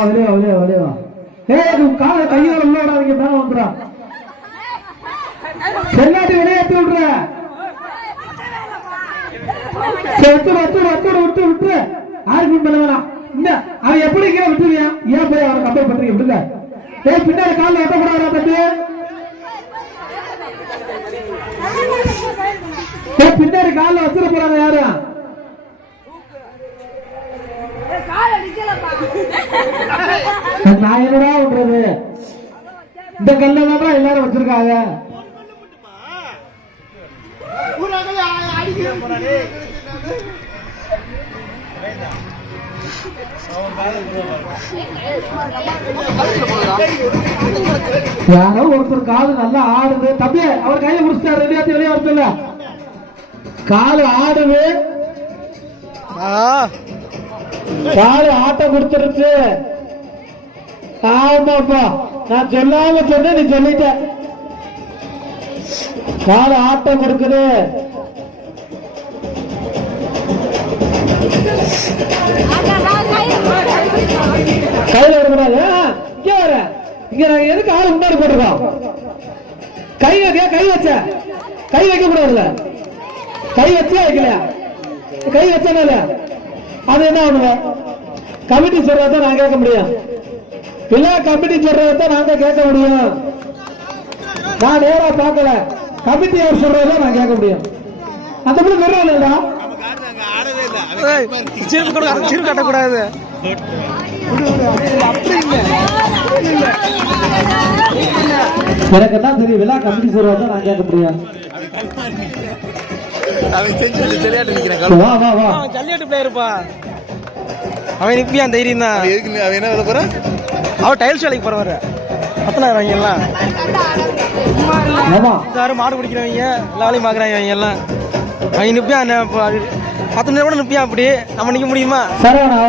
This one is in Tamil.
வெளியே காலை கையால் உள்ளாடாதீங்க, மேல வந்துடா. செல்லாட்டி விளையாட்டு விடுற விட்டு ஆர்கியூமெண்ட் பண்ண வேணாம். இந்த அவன் எப்படி விட்டுருவியா? ஏன் போய் அவனை கம்பேர் பண்றீங்க? விடுங்க. பின்னாடி காலில் ஒட்டக்கூடாதா தம்பி? பின்னாடி காலில் வச்சிட போறாங்க யாரு? நான் என்னடா பண்றது? இந்த கல்ல தான் எல்லாரும் வச்சிருக்காங்க. யாரோ ஒருத்தர் காலு நல்லா ஆடுது. தம்பி அவர் கையை முடிச்சிட்டாரு. ரெடியாத்தி வெளியே வர சொல்ல. காலு ஆடுது, காலு ஆட்டம் கொடுத்துருச்சு. ஆமாப்பா, நான் சொல்லாம சொன்ன, நீ சொல்லிட்ட. காலு ஆட்டம் கொடுக்குது. கையில வரக்கூடாது. இங்க வர, இங்க நாங்க எதுக்கு ஆள் முன்னாடி போட்டுருக்கோம்? கை வைக்க, கை வச்ச, கை வைக்க கூடாதுல்ல. கை வச்சா வைக்கலையா? கை வச்சனால அது என்ன பண்ணுவேன்? கமிட்டி சொல்றதான் நான் கேட்க முடியும். இல்ல கமிட்டி சொல்றதான் நாங்க கேட்க முடியும். நான் நேரா பார்க்கல, கமிட்டி அவர் சொல்றதான் நான் கேட்க முடியும். அந்த மாதிரி சொல்றா கட்டக்கூடாது. எனக்கு தான் தெரியும். விழா கமிட்டி சொல்றதான் நான் கேட்க முடியும். ஜல்லியாட்டு பிளேயர்ப்பா அவன். நிப்பியான் தைரியம் தான். அவன் என்ன வேலை போற? அவன் டைல்ஸ் வேலைக்கு போறவர. 10,000 எல்லாம் மாடு பிடிக்கிறவங்க எல்லா வேலையும் பாக்குறாங்க. அவங்க எல்லாம் அவன் நிப்பியான் 10 நிமிடம் கூட நிப்பியான். அப்படி நம்ம நிக்க முடியுமா? சரவணா